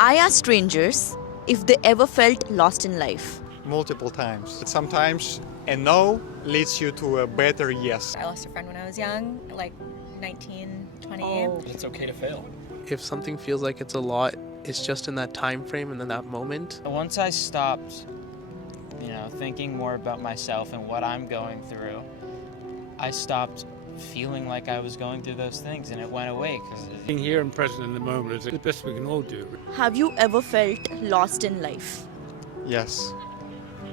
I asked strangers if they ever felt lost in life. Multiple times. Sometimes a no leads you to a better yes. I lost a friend when I was young, like 19, 20. Oh. It's okay to fail. If something feels like it's a lot, it's just in that time frame and in that moment. Once I stopped, thinking more about myself and what I'm going through, I stopped feeling like I was going through those things, and it went away. Being here and present in the moment is the best we can all do. Have you ever felt lost in life? Yes.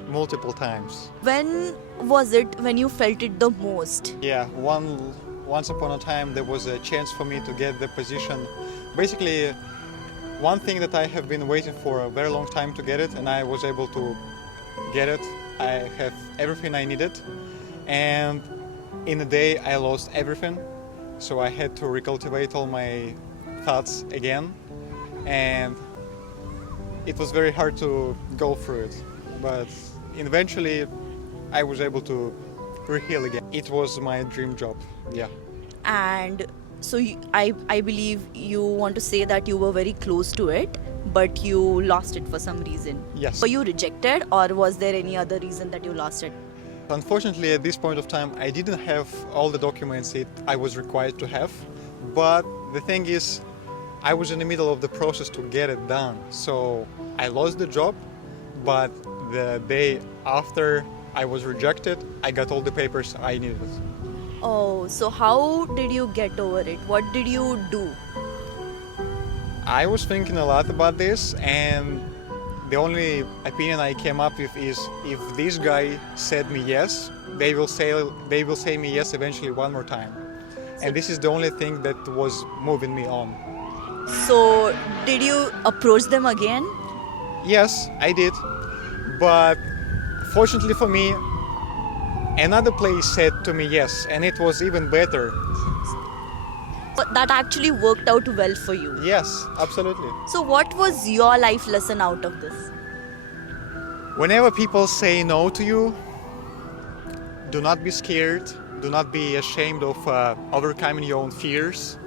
Multiple times. When was it when you felt it the most? Yeah, once upon a time there was a chance for me to get the position. Basically, one thing that I have been waiting for a very long time to get it, and I was able to get it. I have everything I needed, and in a day I lost everything, so I had to recultivate all my thoughts again, and it was very hard to go through it, but eventually I was able to reheal again. It was my dream job, yeah. And so I believe you want to say that you were very close to it, but you lost it for some reason. Yes. Were you rejected, or was there any other reason that you lost it? Unfortunately, at this point of time, I didn't have all the documents I was required to have, but the thing is, I was in the middle of the process to get it done. So I lost the job, but the day after I was rejected, I got all the papers I needed. Oh, so how did you get over it? What did you do? I was thinking a lot about this, and the only opinion I came up with is if this guy said me yes, they will say me yes eventually one more time. And this is the only thing that was moving me on. So did you approach them again? Yes, I did. But fortunately for me, another place said to me yes, and it was even better. But that actually worked out well for you. Yes, absolutely. So what was your life lesson out of this? Whenever people say no to you, do not be scared. Do not be ashamed of overcoming your own fears.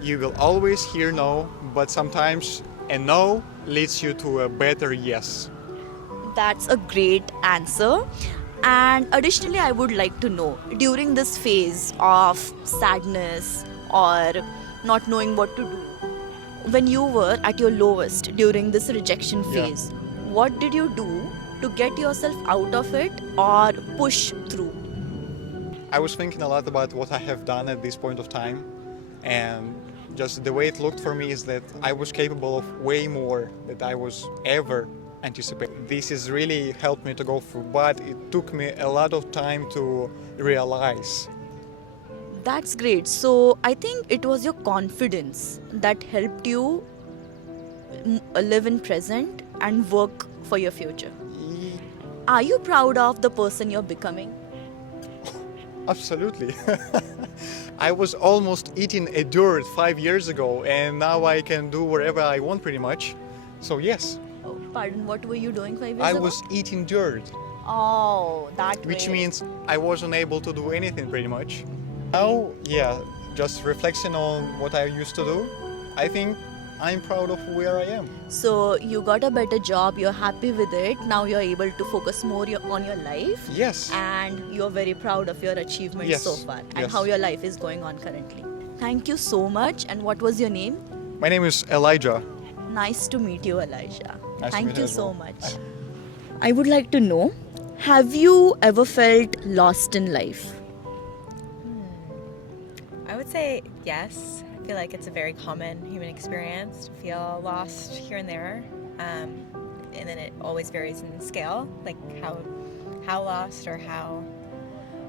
You will always hear no, but sometimes a no leads you to a better yes. That's a great answer. And additionally, I would like to know, during this phase of sadness or not knowing what to do, when you were at your lowest during this rejection phase, what did you do to get yourself out of it or push through? I was thinking a lot about what I have done at this point of time, and just the way it looked for me is that I was capable of way more than I was ever anticipating. This has really helped me to go through, but it took me a lot of time to realize. That's great. So I think it was your confidence that helped you live in present and work for your future. Are you proud of the person you're becoming? Absolutely. I was almost eating a dirt 5 years ago, and now I can do whatever I want pretty much. So yes. Oh, pardon, what were you doing 5 years I ago? was eating dirt. Oh, that Which way. means I wasn't able to do anything pretty much. Now, just reflecting on what I used to do, I think I'm proud of where I am. So you got a better job, you're happy with it, now you're able to focus more on your life. Yes. And you're very proud of your achievements so far and how your life is going on currently. Thank you so much. And what was your name? My name is Elijah. Nice to meet you, Elijah. Nice to Thank meet you you as so well. much. I would like to know, have you ever felt lost in life? I would say yes. I feel like it's a very common human experience to feel lost here and there. And then it always varies in scale, like how lost or how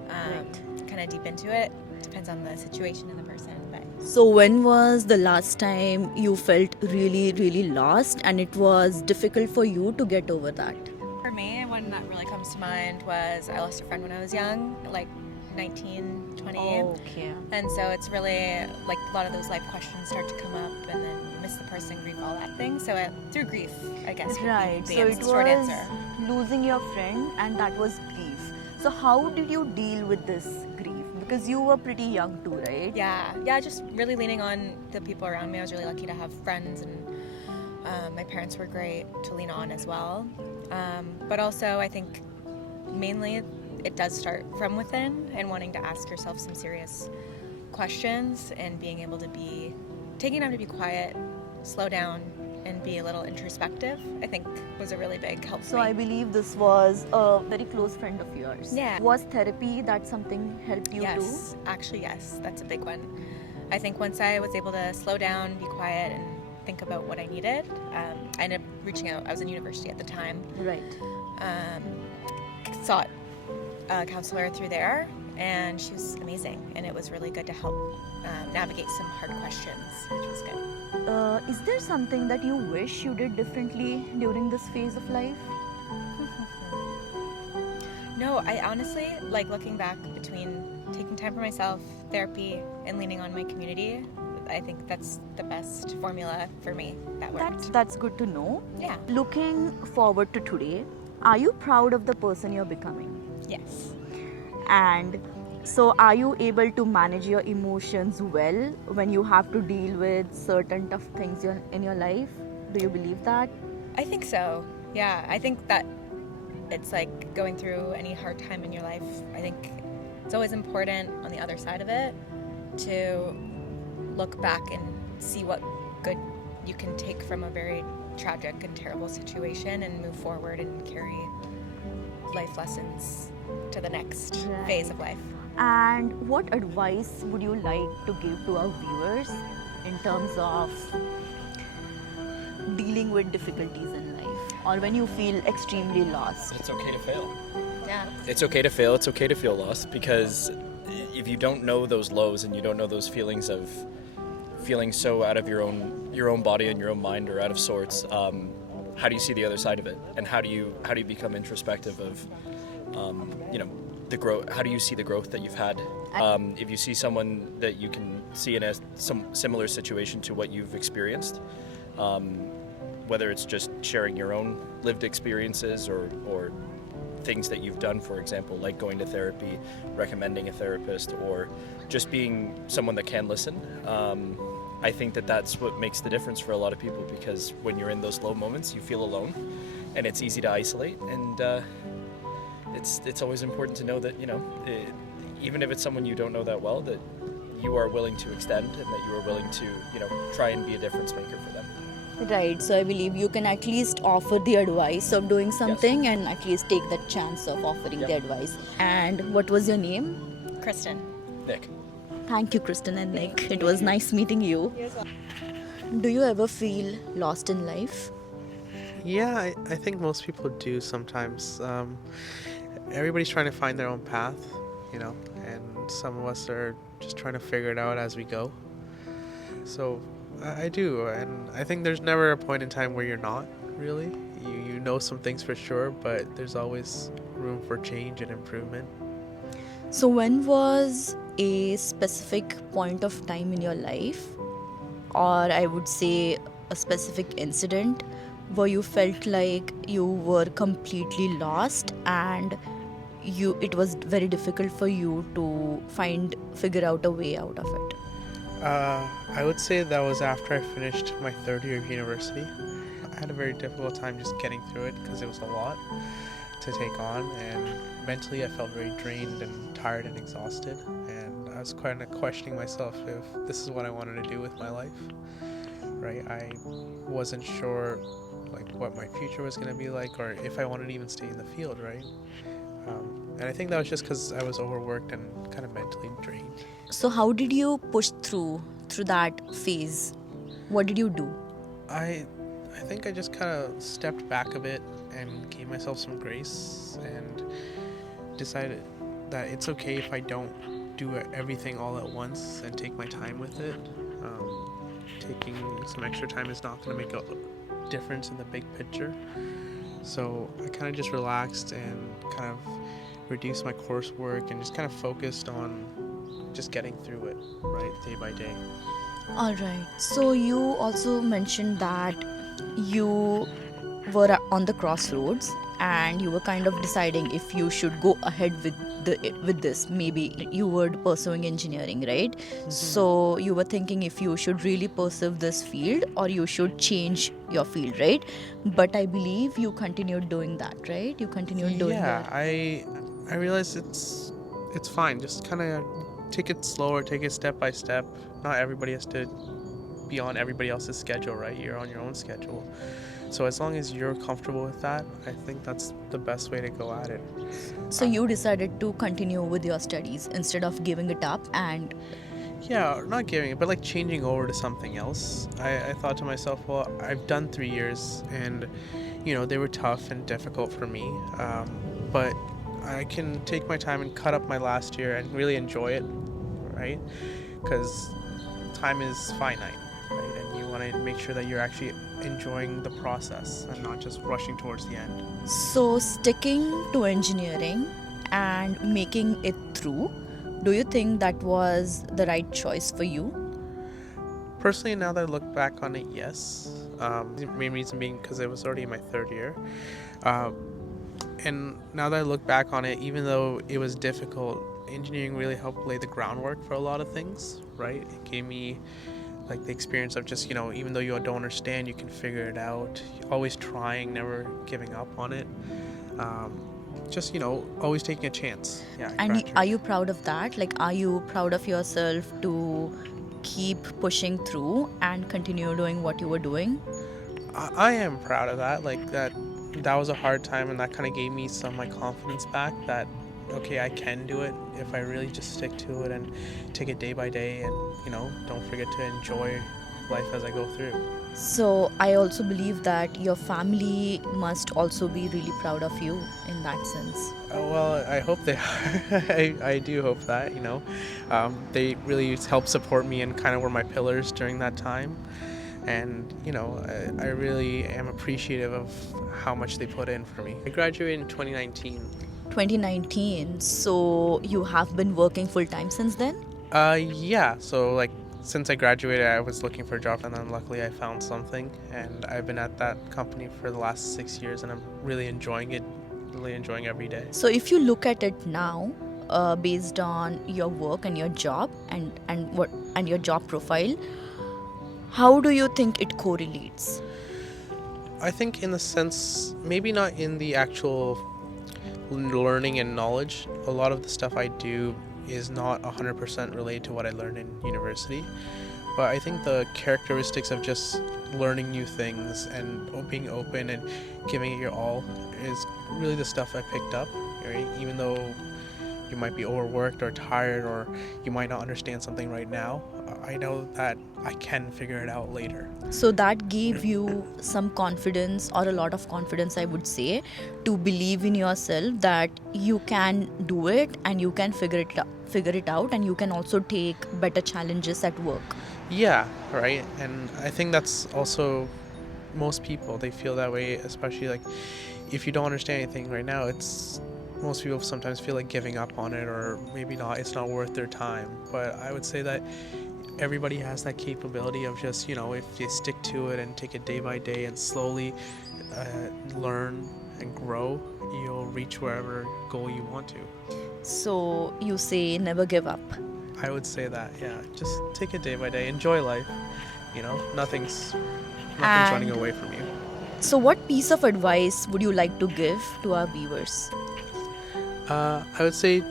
kind of deep into it. Depends on the situation and the person. But So when was the last time you felt really, really lost and it was difficult for you to get over that? for me, one that really comes to mind was I lost a friend when I was young, like 19, 20. Okay. And so it's really like a lot of those life questions start to come up, and then you miss the person, grief, all that thing. So through grief, I guess. would be Right. the So it short was answer. losing your friend, and that was grief. So how did you deal with this grief? Because you were pretty young too, right? Yeah, just really leaning on the people around me. I was really lucky to have friends and My parents were great to lean on as well. But also, I think mainly it does start from within and wanting to ask yourself some serious questions and being able to be taking time to be quiet, slow down, and be a little introspective, I think was a really big help So for me. I believe this was a very close friend of yours. Yeah. Was therapy that something helped you Yes, actually, yes, that's a big one. I think once I was able to slow down, be quiet, and think about what I needed, I ended up reaching out. I was in university at the time. too? Right. Sought a counselor through there, and she was amazing, and it was really good to help navigate some hard questions, which was good. Is there something that you wish you did differently during this phase of life? No, I honestly, like looking back between taking time for myself, therapy, and leaning on my community, I think that's the best formula for me that worked. That's good to know. Yeah. Looking forward to today, are you proud of the person you're becoming? Yes. And so are you able to manage your emotions well when you have to deal with certain tough things in your life? Do you believe that? I think so. Yeah, I think that it's like going through any hard time in your life. I think it's always important on the other side of it to look back and see what good you can take from a very tragic and terrible situation and move forward and carry life lessons to the next Right. phase of life. And what advice would you like to give to our viewers in terms of dealing with difficulties in life or when you feel extremely lost? It's okay to fail. Yeah. It's okay to fail. It's okay to feel lost, because if you don't know those lows and you don't know those feelings of feeling so out of your own body and your own mind or out of sorts, how do you see the other side of it? And how do you become introspective of the growth? How do you see the growth that you've had? If you see someone that you can see in some similar situation to what you've experienced, whether it's just sharing your own lived experiences or things that you've done, for example, like going to therapy, recommending a therapist, or just being someone that can listen. I think that that's what makes the difference for a lot of people, because when you're in those low moments, you feel alone, and it's easy to isolate. And it's always important to know that even if it's someone you don't know that well, that you are willing to extend and that you are willing to try and be a difference maker for them. Right, so I believe you can at least offer the advice of doing something and at least take that chance of offering the advice. And what was your name? Kristen. Nick. Thank you, Kristen and Nick. It was nice meeting you. Do you ever feel lost in life? Yeah, I think most people do sometimes. Everybody's trying to find their own path, and some of us are just trying to figure it out as we go. So I do, and I think there's never a point in time where you're not, really. You know some things for sure, but there's always room for change and improvement. So when was a specific point of time in your life, or I would say a specific incident, where you felt like you were completely lost and it was very difficult for you to figure out a way out of it? I would say that was after I finished my third year of university. I had a very difficult time just getting through it because it was a lot to take on, and mentally I felt very drained and tired and exhausted, and I was kind of questioning myself if this is what I wanted to do with my life, right? I wasn't sure what my future was going to be like, or if I wanted to even stay in the field, right? And I think that was just because I was overworked and kind of mentally drained. So how did you push through that phase? What did you do? I think I just kind of stepped back a bit and gave myself some grace and decided that it's okay if I don't do everything all at once and take my time with it. Taking some extra time is not going to make a difference in the big picture. So I kind of just relaxed and kind of reduced my coursework and just kind of focused on just getting through it, right, day by day. All right. So you also mentioned that you were on the crossroads and you were kind of deciding if you should go ahead with this. Maybe you were pursuing engineering, right? So you were thinking if you should really pursue this field or you should change your field, right? But I believe you continued doing that, right? You continued doing Yeah, that. I realized it's fine. Just kind of take it slower, take it step by step. Not everybody has to be on everybody else's schedule, right? You're on your own schedule. So as long as you're comfortable with that, I think that's the best way to go at it. So you decided to continue with your studies instead of giving it up, and Yeah, not giving it, but like changing over to something else. I thought to myself, well, I've done 3 years and, they were tough and difficult for me. But I can take my time and cut up my last year and really enjoy it, right? Because time is finite, right? And you want to make sure that you're actually enjoying the process and not just rushing towards the end. so sticking to engineering and making it through, do you think that was the right choice for you? Personally, now that I look back on it, yes. The main reason being because it was already in my third year. And now that I look back on it, even though it was difficult, engineering really helped lay the groundwork for a lot of things, right? It gave me like the experience of just, even though you don't understand, you can figure it out. Always trying, never giving up on it. Just, always taking a chance. Yeah. I And graduated. are you proud of that? Like, are you proud of yourself to keep pushing through and continue doing what you were doing? I am proud of that. Like that was a hard time, and that kind of gave me some of my confidence back. That okay, I can do it if I really just stick to it and take it day by day, and don't forget to enjoy life as I go through. So I also believe that your family must also be really proud of you in that sense. Well, I hope they are. I do hope that they really helped support me and kind of were my pillars during that time. And I really am appreciative of how much they put in for me. I graduated in 2019. 2019, so you have been working full time since then? Yeah. So like since I graduated, I was looking for a job, and then luckily I found something, and I've been at that company for the last 6 years, and I'm really enjoying it. Really enjoying every day. So if you look at it now, based on your work and your job and your job profile, how do you think it correlates? I think in the sense, maybe not in the actual learning and knowledge. A lot of the stuff I do is not 100% related to what I learned in university. But I think the characteristics of just learning new things and being open and giving it your all is really the stuff I picked up, right? Even though you might be overworked or tired or you might not understand something right now, I know that I can figure it out later. So that gave you some confidence, or a lot of confidence, I would say, to believe in yourself that you can do it and you can figure it out, and you can also take better challenges at work. Yeah, right. And I think that's also most people, they feel that way, especially like if you don't understand anything right now, most people sometimes feel like giving up on it, or maybe not, it's not worth their time. But I would say that everybody has that capability of just, if you stick to it and take it day by day and slowly learn and grow, you'll reach wherever goal you want to. So you say never give up. I would say that, yeah. Just take it day by day. Enjoy life. Nothing's And- running away from you. So what piece of advice would you like to give to our viewers? I would say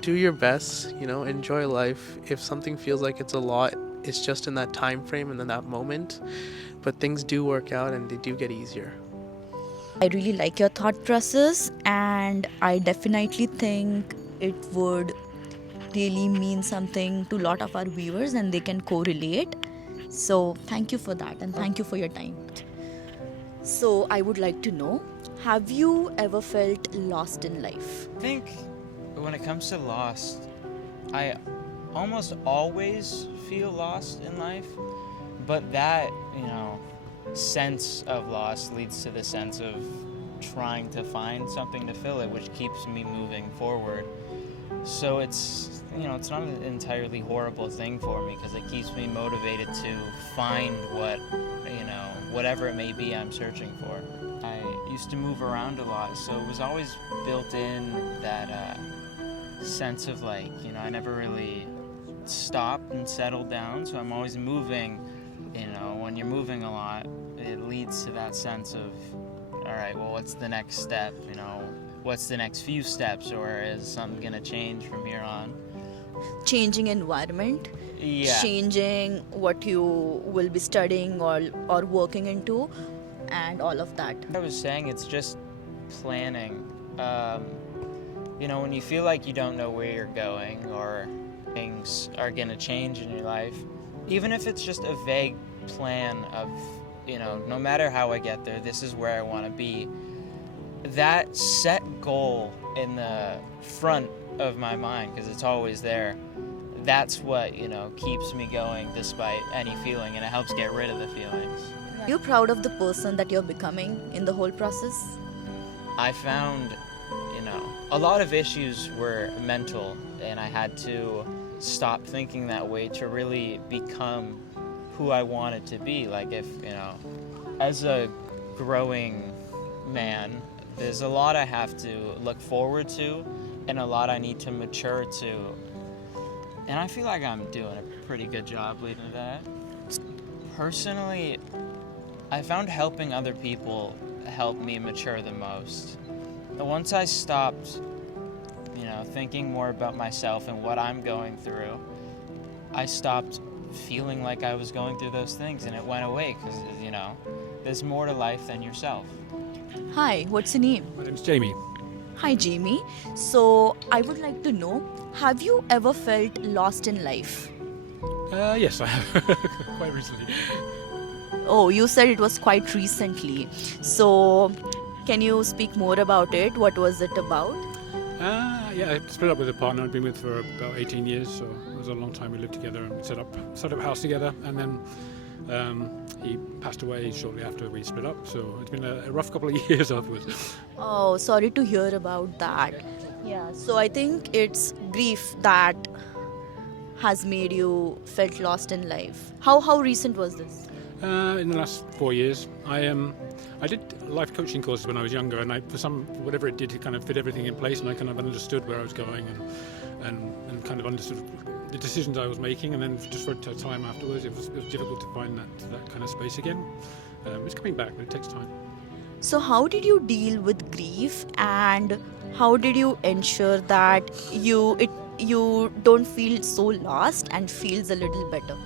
do your best, enjoy life. If something feels like it's a lot, it's just in that time frame and in that moment. But things do work out and they do get easier. I really like your thought process, and I definitely think it would really mean something to a lot of our viewers and they can correlate. So thank you for that, and thank you for your time. So I would like to know, have you ever felt lost in life? I think when it comes to lost, I almost always feel lost in life, but that, sense of loss leads to the sense of trying to find something to fill it, which keeps me moving forward. So it's not an entirely horrible thing for me, because it keeps me motivated to find whatever it may be I'm searching for. used to move around a lot, so it was always built in that sense of like, you know, I never really stopped and settled down, so I'm always moving. You know, when you're moving a lot, it leads to that sense of, all right, well, what's the next step? You know, what's the next few steps, or is something gonna change from here on? Changing environment, Yeah. changing what you will be studying or working into, and all of that. I was saying it's just planning. You know, when you feel like you don't know where you're going or things are gonna change in your life, even if it's just a vague plan of, you know, no matter how I get there, this is where I want to be. That set goal in the front of my mind, because it's always there, that's what, you know, keeps me going despite any feeling, and it helps get rid of the feelings. Are you proud of the person that you're becoming in the whole process? I found, you know, a lot of issues were mental, and I had to stop thinking that way to really become who I wanted to be. Like, if, you know, as a growing man, there's a lot I have to look forward to and a lot I need to mature to. And I feel like I'm doing a pretty good job leading to that. Personally, I found helping other people helped me mature the most. But once I stopped, you know, thinking more about myself and what I'm going through, I stopped feeling like I was going through those things, and it went away, because, you know, there's more to life than yourself. Hi, what's your name? My name's Jamie. Hi, Jamie. So, I would like to know, have you ever felt lost in life? Yes, I have. Quite recently. Oh, you said it was quite recently. So, can you speak more about it? What was it about? Yeah, I split up with a partner I'd been with for about 18 years, so it was a long time we lived together and we set up a house together, and then he passed away shortly after we split up, so it's been a rough couple of years afterwards. Oh, sorry to hear about that. Yeah, so I think it's grief that has made you felt lost in life. How recent was this? In the last 4 years, I did life coaching courses when I was younger, and whatever it did, it kind of fit everything in place, and I kind of understood where I was going and kind of understood the decisions I was making, and then just for a time afterwards, it was difficult to find that kind of space again. It's coming back, but it takes time. So, how did you deal with grief, and how did you ensure that you don't feel so lost and feels a little better?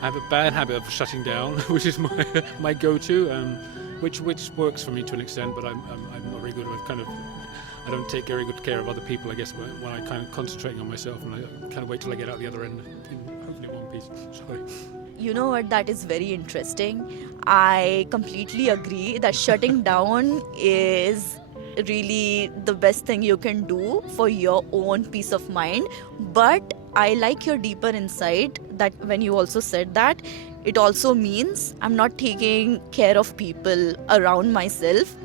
I have a bad habit of shutting down, which is my go-to, which works for me to an extent, but I'm not very good with I don't take very good care of other people, I guess, when I kind of concentrating on myself, and I kind of wait till I get out the other end, hopefully in one piece. Sorry. You know what, that is very interesting. I completely agree that shutting down is really the best thing you can do for your own peace of mind. But I like your deeper insight that when you also said that it also means I'm not taking care of people around myself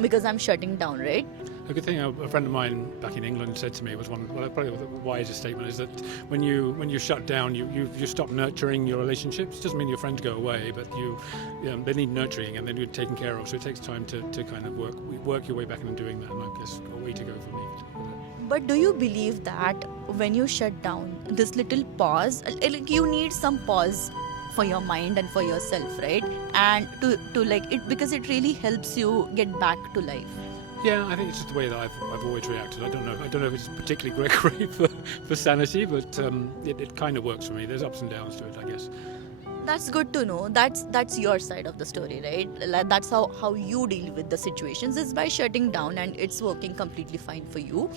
because I'm shutting down, right? A good thing a friend of mine back in England said to me was probably the wisest statement is that when you shut down, you stop nurturing your relationships. It doesn't mean your friends go away, but they need nurturing, and then you're taken care of. So it takes time to kind of work your way back into doing that, and I guess a way to go for me. But do you believe that when you shut down, this little pause, like you need some pause for your mind and for yourself, right? And to like it, because it really helps you get back to life. Yeah, I think it's just the way that I've always reacted. I don't know if it's particularly great for sanity, but it kind of works for me. There's ups and downs to it, I guess. That's good to know. That's your side of the story, right? Like, that's how you deal with the situations, is by shutting down, and it's working completely fine for you,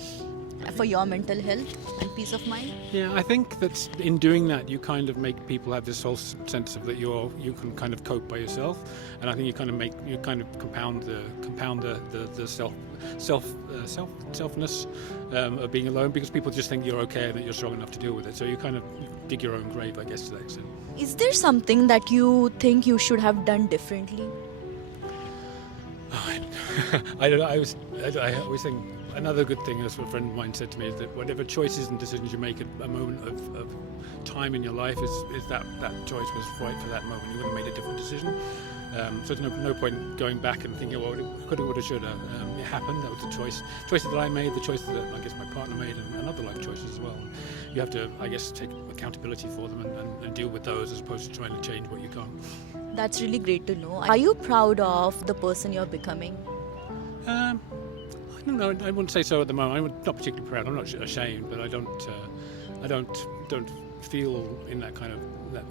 for your mental health and peace of mind. Yeah, I think that in doing that, you kind of make people have this whole sense of that you can kind of cope by yourself, and I think you kind of compound the selfness of being alone, because people just think you're okay and that you're strong enough to deal with it. So you kind of dig your own grave, I guess, to that extent. Is there something that you think you should have done differently? I don't know. I always think another good thing, as a friend of mine said to me, is that whatever choices and decisions you make at a moment of time in your life, is that choice was right for that moment. You wouldn't have made a different decision. So there's no point going back and thinking, well, it coulda, woulda, shoulda. It happened. That was the choices that I made, the choices that I guess my partner made, and other life choices as well. You have to, I guess, take accountability for them and deal with those as opposed to trying to change what you can't. That's really great to know. Are you proud of the person you're becoming? I don't know. I wouldn't say so at the moment. I'm not particularly proud. I'm not ashamed, but I don't feel in that kind of that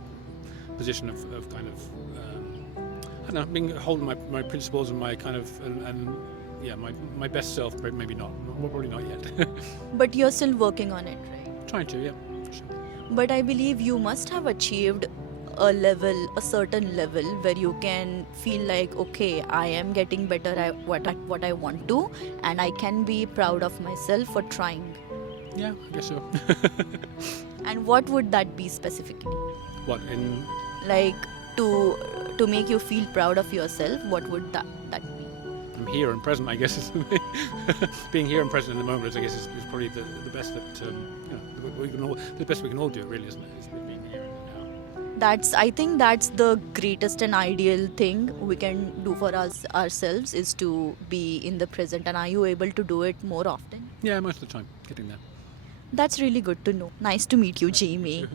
position of kind of I don't know, being holding my principles and my kind of and yeah, my best self. Maybe not. Probably not yet. But you're still working on it, right? Trying to, yeah. For sure. But I believe you must have achieved a certain level where you can feel like, okay, I am getting better at what I want to, and I can be proud of myself for trying. Yeah, I guess so. And what would that be specifically? What in? Like to make you feel proud of yourself, what would that be? I'm here and present, I guess. Being here and present in the moment, I guess, is probably the best that the best we can all do, really, isn't it? Is being here and now. I think that's the greatest and ideal thing we can do for ourselves, is to be in the present. And are you able to do it more often? Yeah, most of the time, getting there. That's really good to know. Nice to meet you, Jamie.